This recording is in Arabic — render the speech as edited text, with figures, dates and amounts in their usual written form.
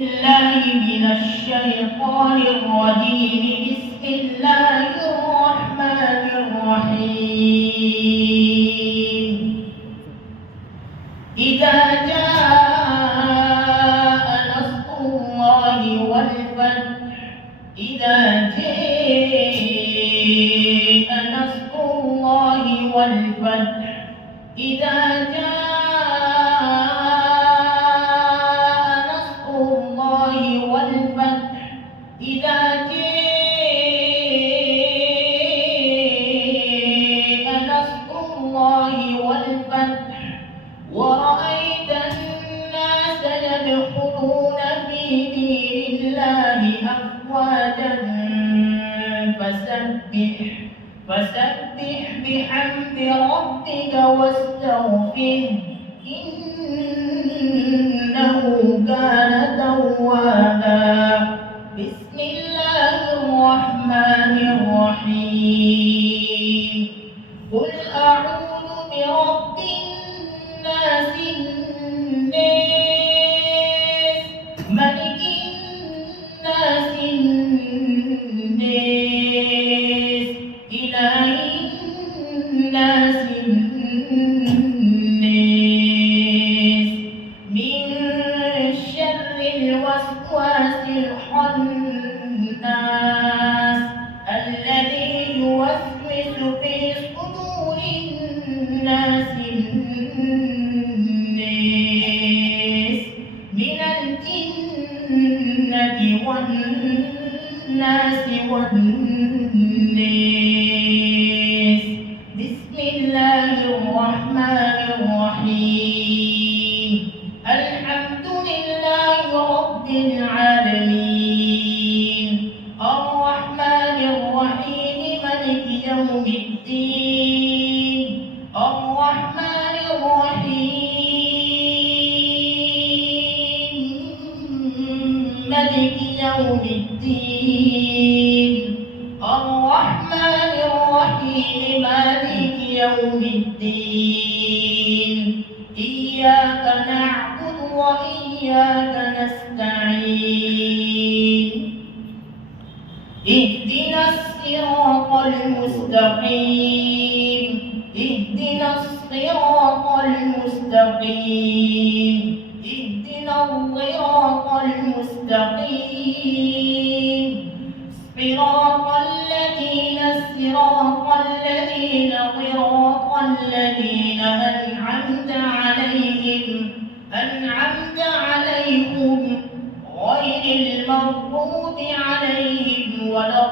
الله من الشيطان الرجيم. بسم الله الرحمن الرحيم. إذا جاء نصر الله والفتح. إذا جاء نصر الله والفتح. إذا جاء إذا جاء نصر الله والفتح ورأيت الناس يدخلون في دين الله أفواجا فسبح بحمد ربك واستغفره إنه كان توابا. بسم الله الرحمن الرحيم. قل أعوذ برب الناس الناس ملك الناس الناس إله الناس الناس من شر الوسواس الخناس الذي يوسوس في صدور الناس من الجنة والناس والناس. بسم الله الرحمن الرحيم. الحمد لله رب العالمين الرحمن الرحيم مالك يوم الدين. الرحمن الرحيم مالك يوم الدين. الرحمن الرحيم مالك يوم الدين. إياك نعبد وإياك نستعين. اهدنا الصراط المستقيم. اهدنا الصراط المستقيم. اهدنا الصراط المستقيم. صراط الذين أنعمت عليهم غير المغضوب عليهم ولا